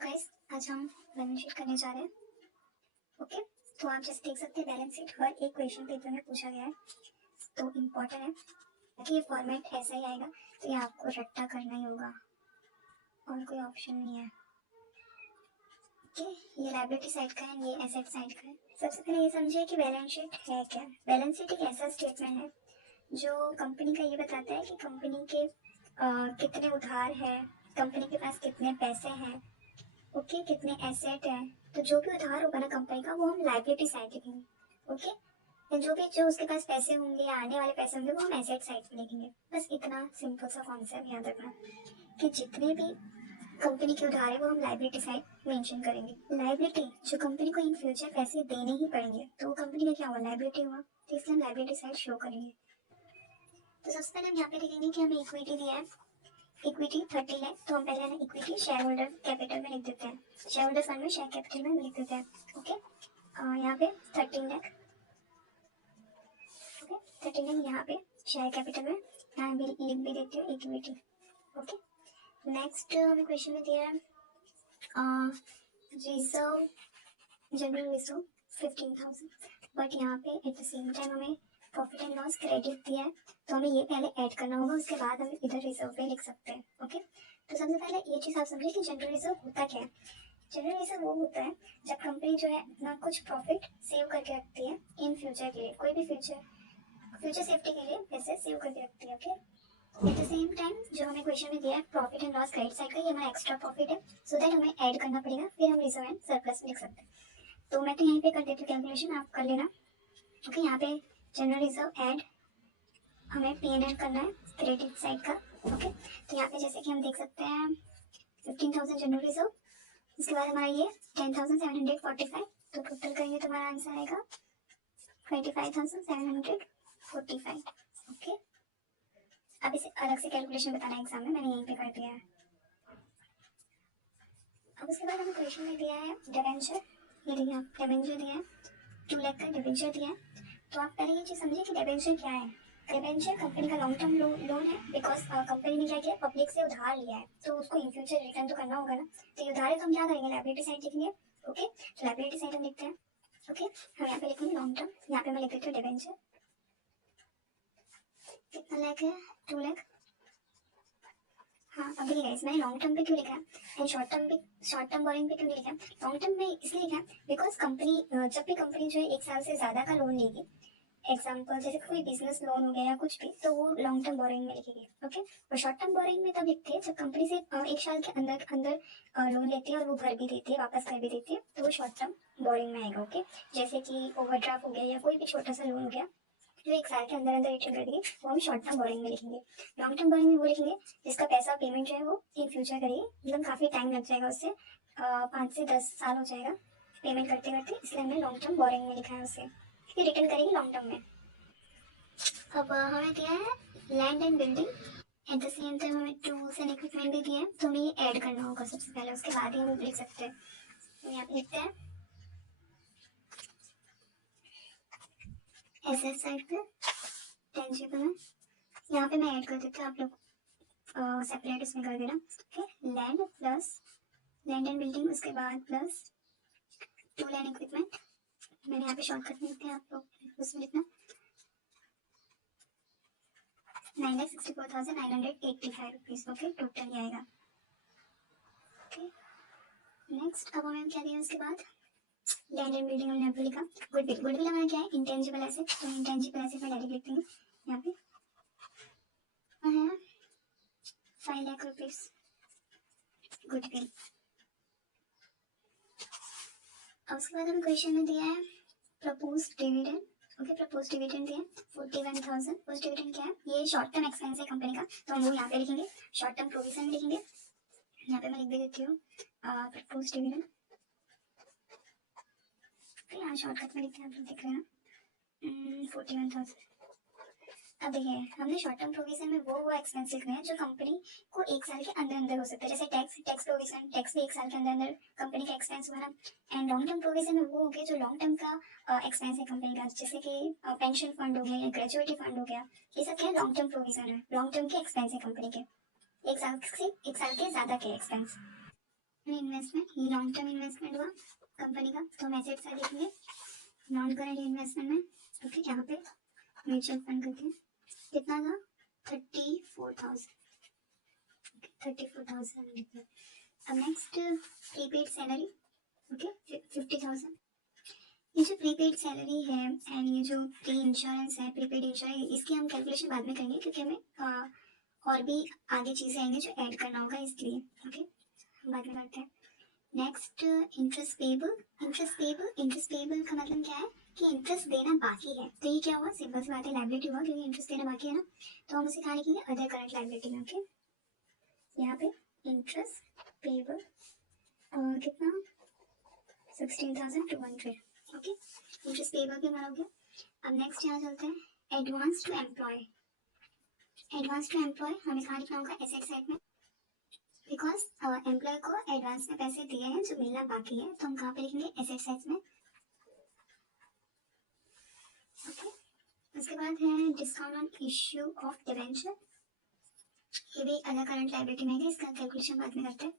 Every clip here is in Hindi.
गाइस आज हम बैलेंस शीट करने जा रहे हैं। ओके, तो आप जैसे देख सकते हैं बैलेंस शीट हर एक क्वेश्चन पेपर में पूछा गया है, तो इम्पोर्टेंट है कि ये फॉर्मेट ऐसा ही आएगा। तो ये आपको रट्टा करना ही होगा और कोई ऑप्शन नहीं है। ओके, ये लायबिलिटी साइड का है, ये एसेट साइड का है। सबसे पहले ये समझिए कि बैलेंस शीट है क्या। बैलेंस शीट एक ऐसा स्टेटमेंट है जो कंपनी का ये बताता है कि कंपनी के कितने उधार है, कंपनी के पास कितने पैसे हैं, ओके कितने एसेट है। तो जो भी उधार होगा ना कंपनी का वो हम लाइबिलिटी साइड लिखेंगे। ओके, और जो उसके पास पैसे होंगे या आने वाले पैसे होंगे वो हम एसेट साइड पे लिखेंगे। बस इतना सिंपल सा कॉन्सेप्ट याद रखना कि जितने भी कंपनी के उधार है वो हम लाइबिलिटी साइड मेंशन करेंगे। लाइबिलिटी जो कंपनी को इन फ्यूचर पैसे देने ही पड़ेंगे तो वो कंपनी का क्या हुआ, लाइबिलिटी हुआ, तो इसलिए हम लाइबिलिटी साइड शो करेंगे। तो सबसे पहले हम यहाँ पे लिखेंगे कि हमें इक्विटी दिया है, इक्विटी 30 है, तो हम पहले ना इक्विटी शेयर होल्डर कैपिटल में लिख देते हैं, शेयर होल्डर फंड में शेयर कैपिटल में लिख देते हैं। ओके, यहाँ पे 13 लाख, ओके 13 लाख यहाँ पे शेयर कैपिटल में, यहाँ भी लिख भी देते हैं इक्विटी। ओके, नेक्स्ट हमें क्वेश्चन में दिया है रिजर्व, जनरल रिजर्व 15,000, बट यहाँ पे एट द सेम टाइम हमें प्रॉफिट एंड लॉस क्रेडिट दिया है, तो हमें ये पहले ऐड करना होगा, उसके बाद हम इधर रिजर्व पे लिख सकते हैं। ओके, तो सबसे पहले ये चीज़ आप समझिए कि जनरल रिजर्व होता क्या है। जनरल रिजर्व वो होता है जब कंपनी जो है अपना कुछ प्रॉफिट सेव करके रखती है इन फ्यूचर के लिए, कोई भी फ्यूचर सेफ्टी के लिए पैसे सेव करके रखती है। Okay, at the same time जो हमें क्वेश्चन में दिया है profit and loss credit side का, ये हमारा एक्स्ट्रा प्रॉफिट है, सो दैट हमें ऐड करना पड़ेगा, फिर हम रिजर्व एंड सरप्लस में लिख सकते हैं। तो मैं तो यहीं पे कर देती हूँ कैलकुलेशन, आप कर लेना। ओके, यहाँ पे जनरल रिजर्व ऐड हमें P&L करना है क्रेडिट साइड का। ओके, तो यहाँ पे जैसे कि हम देख सकते हैं 15,000 जनरल रिजर्व, इसके बाद हमारा ये 10,745, तो टोटल करेंगे तो हमारा आंसर आएगा 25,745। ओके, अब इसे अलग से कैलकुलेशन बताना एग्जाम में, मैंने यहीं पे कर दिया है। अब उसके बाद हमें क्वेश्चन में दिया है डिबेंचर, ये देखिए आप डिबेंचर दिया है, 2 लाख का डिबेंचर दिया है। तो आप पहले ये चीज़ समझिए कि डिबेंचर क्या है। डिबेंचर कंपनी का लॉन्ग टर्म लोन है, बिकॉज कंपनी ने क्या किया, पब्लिक से उधार लिया है, तो उसको इन फ्यूचर रिटर्न तो करना होगा ना, तो ये उधार है तो हम क्या करेंगे, लायबिलिटी साइड लिखेंगे। ओके, तो लायबिलिटी साइड हम लिखते हैं। ओके, हम यहाँ पे लिखेंगे लॉन्ग टर्म, यहाँ पे मैं लिख देती हूँ डिबेंचर, कितना लाख है, 2 लाख। हाँ अभी गाइस मैंने लॉन्ग टर्म पे क्यों लिखा है एंड शॉर्ट टर्म बोरिंग पे क्यों नहीं लिखा। लॉन्ग टर्म में इसलिए लिखा बिकॉज कंपनी जब भी कंपनी जो है 1 साल से ज्यादा का लोन लेगी, एग्जाम्पल जैसे कोई बिजनेस लोन हो गया या कुछ भी, तो वो लॉन्ग टर्म बोरिंग में लिखेगी। ओके, और शॉर्ट टर्म बोरिंग में तब लिखते हैं जब कंपनी से 1 साल के अंदर अंदर लोन लेती है और वो भर भी देती है, वापस कर भी देती है, तो वो शॉर्ट टर्म बोरिंग में आएगा। ओके, जैसे कि ओवरड्राफ्ट हो गया या कोई भी छोटा सा लोन हो गया जो 1 साल के अंदर अंदर रिटर्न कर देंगे, वो हम शॉर्ट टर्म बोरिंग में लिखेंगे। लॉन्ग टर्म बोरिंग में वो लिखेंगे जिसका पैसा पेमेंट जो है वो इन फ्यूचर करेगी, मतलब काफी टाइम लग जाएगा उससे, 5 से 10 साल हो जाएगा पेमेंट करते करते, इसलिए हमने लॉन्ग टर्म बोरिंग में लिखा है उसे, फिर रिटर्न करेगी लॉन्ग टर्म में। अब हमें दिया है land and building, at the same time हमें टूल्स एंड इक्विपमेंट भी दिया है, तो हमें ये ऐड करना होगा सबसे पहले, उसके बाद ही हम लिख सकते हैं। तो यहाँ पे लिखते हैं एसेट साइड पे टेंजिबल है, यहाँ पे मैं ऐड कर देती हूँ, आप लोग सेपरेट इसमें कर देना। Okay, land plus land and building, उसके बाद प्लस टूल एंड इक्विपमेंट, मैंने यहाँ पे शॉर्टकट में लिखते हैं, आप लोग उसमें लिखना 9,64,985 रुपीज। ओके, टोटल ये आएगा। ओके, नेक्स्ट अब हमें क्या दिया उसके बाद, लैंड एंड बिल्डिंग हमने यहाँ पे लिखा, गुडविल हमारा क्या है, इंटेंजिबल एसेट, तो इंटेंजिबल एसेट में डायरेक्ट लिखते हैं यहाँ पे, है 5 लाख रुपीज गुडविल। अब उसके बाद हमें क्वेश्चन में दिया है propose dividend. Okay, propose dividend दिया 41,000, पोस्ट डिविडेंड क्या है, ये शॉर्ट टर्म एक्सपेंस है कंपनी का, तो हम वो यहाँ पे लिखेंगे, शॉर्ट टर्म प्रोविजन लिखेंगे, यहाँ पे मैं लिख देती हूँ प्रपोज डिविडेंड। फिर यहाँ शॉर्टकट में लिखते हैं, आप लोग देख रहे हैं 41,000। अब देखिए हमने शॉर्ट टर्म प्रोविजन में वो एक्सपेंस लिखने हैं जो कंपनी को 1 साल के अंदर अंदर हो सकता है, जैसे टैक्स प्रोविजन, टैक्स भी 1 साल के अंदर अंदर कंपनी का एक्सपेंस हुआ ना। एंड लॉन्ग टर्म प्रोविजन में वो हो गया जो लॉन्ग टर्म का एक्सपेंस है कंपनी का, जैसे कि पेंशन फंड हो गया या ग्रेजुएटी फंड हो गया, ये सब क्या है, लॉन्ग टर्म प्रोविजन है, लॉन्ग टर्म के एक्सपेंस है कंपनी के, 1 साल के ज्यादा के एक्सपेंस। इन्वेस्टमेंट, ये लॉन्ग टर्म इन्वेस्टमेंट हुआ कंपनी का, तो हम एसेट साइड देखेंगे नॉन करंट इन्वेस्टमेंट में। ओके, यहाँ पे म्यूचुअल फंड करके कितना था 34,000, 34,000। अब नेक्स्ट प्रीपेड सैलरी, ओके 50,000। ये जो प्रीपेड सैलरी है एंड ये जो प्री इंश्योरेंस है, प्रीपेड इंश्योरेंस, इसकी हम कैलकुलेशन बाद में करेंगे क्योंकि हमें और भी आगे चीज़ें आएंगी जो ऐड करना होगा, इसलिए ओके हम बाद में करते हैं। Next interest payable. Interest payable का मतलब क्या है कि इंटरेस्ट देना बाकी है, तो ये क्या हुआ, सिंपल सी बात है लाइबिलिटी हुआ क्योंकि इंटरेस्ट देना बाकी है ना, तो हम उसे कहाँ लिखेंगे अदर करंट लाइबिलिटी में। ओके, यहाँ पे इंटरेस्ट पेबल कितना 16,200। ओके, इंटरेस्ट पेबल भी हमारा हो गया। अब नेक्स्ट यहाँ चलते हैं advance to employ. Advance to employ हमें कहाँ लिखना होगा एसेट साइड में, बिकॉज एम्प्लॉय को एडवांस में पैसे दिए हैं जो मिलना बाकी है, तो हम कहाँ पे लिखेंगे एसेट साइड में। ओके, उसके बाद है discount on issue of debenture, ये भी अलग करंट लायबिलिटी में है, इसका कैलकुलेशन बाद में करते हैं।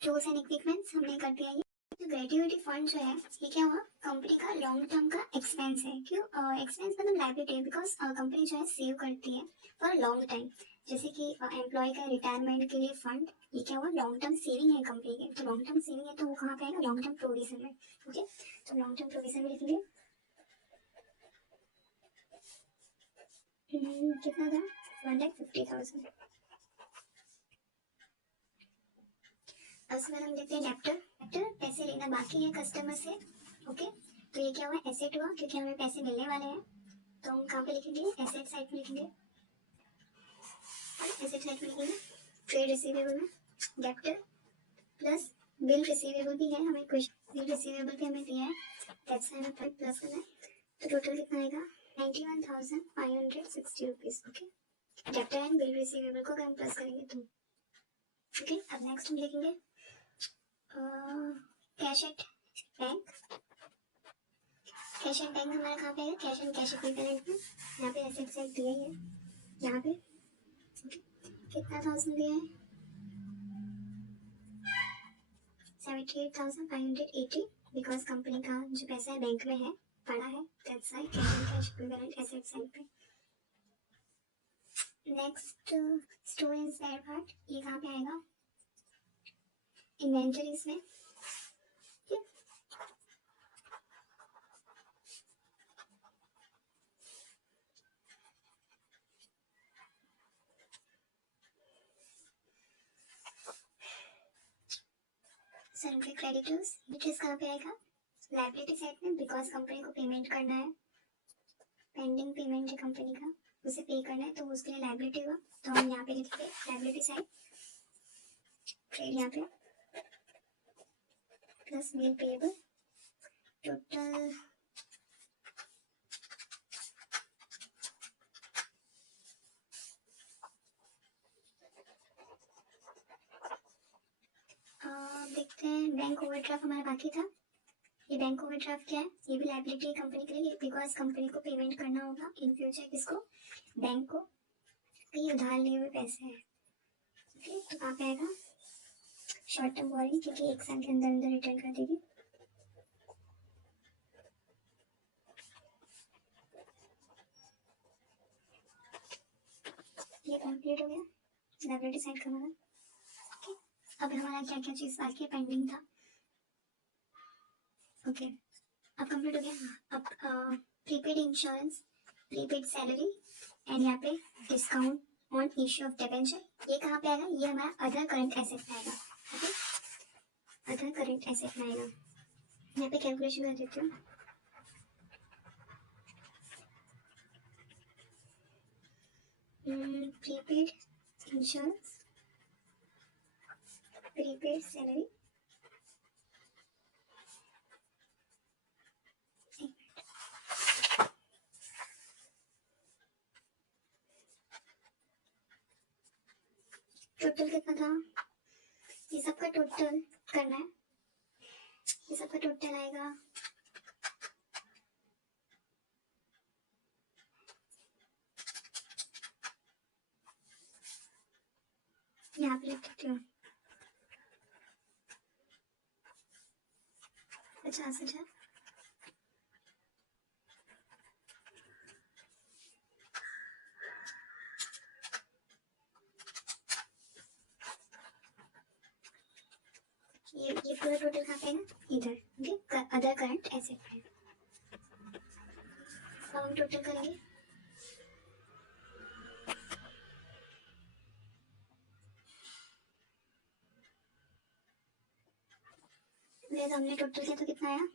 टूल्स एंड इक्विपमेंट्स हमने कर दिया। ये ग्रेट्युटी फंड जो है ये क्या हुआ कंपनी का लॉन्ग टर्म का एक्सपेंस है। क्यों एक्सपेंस मतलब लायबिलिटी है, बिकॉज कंपनी जो है सेव करती है फॉर लॉन्ग टाइम, जैसे कि एम्प्लॉय का रिटायरमेंट के लिए फंड, ये क्या हुआ लॉन्ग टर्म सेविंग है कंपनी के, तो लॉन्ग टर्म सेविंग है तो वो कहाँ पे आएगा लॉन्ग टर्म प्रोविजन में। ओके, तो लॉन्ग टर्म प्रोविजन में लिखेंगे कितना था 1,50,000। अब उसके बाद हम देखते हैं डेप्टर पैसे लेना बाकी है कस्टमर से। ओके, तो ये क्या हुआ एसेट हुआ क्योंकि हमें पैसे मिलने वाले हैं, तो हम कहाँ पे लिखेंगे एसेट साइड में लिखेंगे, एसेट साइड में लिखेंगे ट्रेड रिसीवेबल में डेप्टर प्लस बिल रिसीवेबल भी है, हमें कुछ बिल रिसीवेबल भी हमें दिया है, दैट्स हमें प्लस करना है, तो टोटल कितना आएगा 91,560 rupees. Okay, debtor and bill receivable को अगर हम प्लस करेंगे तो ओके। अब नेक्स्ट हम लिखेंगे cash at bank. Cash at bank हमारा कहाँ पे है कैश एंड कैश इक्विवेलेंट में, यहाँ पे एसेट साइड दिया ही है, यहाँ पे कितना 1000 दिया है 78,580, बिकॉज कंपनी का जो पैसा है बैंक में है पड़ा है, that's why cash and cash equivalent asset side पे। Next store and spare part, ये कहाँ पे आएगा इन्वेंटरीज में। सन्ड्री क्रेडिटर्स, ये कहाँ पे आएगा लायबिलिटी साइड में, बिकॉज कंपनी को पेमेंट करना है, पेंडिंग पेमेंट है कंपनी का उसे पे करना है, तो उसके लिए लायबिलिटी हुआ, तो हम यहाँ पे लिखेंगे लायबिलिटी साइड ट्रेड यहाँ पे प्लस बिल पेएबल टोटल देखते हैं बैंक ओवरड्राफ्ट हमारा बाकी था। ये बैंक ओवरड्राफ्ट क्या है, ये भी लायबिलिटी है कंपनी के लिए, बिकॉज कंपनी को पेमेंट करना होगा इन फ्यूचर किसको बैंक को, कहीं उधार लिए हुए पैसे हैं। ओके, तो कहाँ पे आएगा शॉर्ट टर्म बोरिंग, क्योंकि एक साल के अंदर अंदर रिटर्न कर देगी। ये कंप्लीट हो गया लायबिलिटी साइड का हमारा। ओके, अब हमारा क्या क्या चीज़ बाकी पेंडिंग था। ओके, अब कंप्लीट हो गया। अब prepaid insurance, prepaid salary and यहाँ पे discount on issue of debenture, ये कहाँ पे आएगा, ये हमारा अदर करंट एसेट में आएगा। ओके, अदर करंट एसेट में आएगा। यहाँ पे कैलकुलेशन कर देती हूँ। Prepaid insurance, prepaid salary, total कितना था, ये सबका टोटल करना है, ये सबका टोटल आएगा यहाँ पे लिख देती हूँ 50,000। ये पूरा टोटल कहाँ पे है ना, इधर। ओके, अदर करंट एसेट है। अब हम टोटल करेंगे। जैसे हमने टोटल किया तो कितना आया,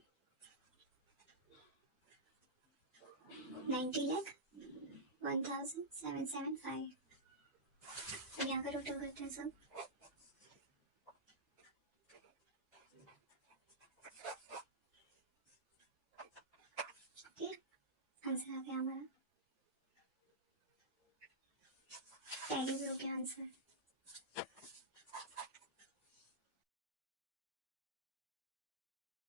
90,01,775। अब यहाँ का टोटल करते हैं सब।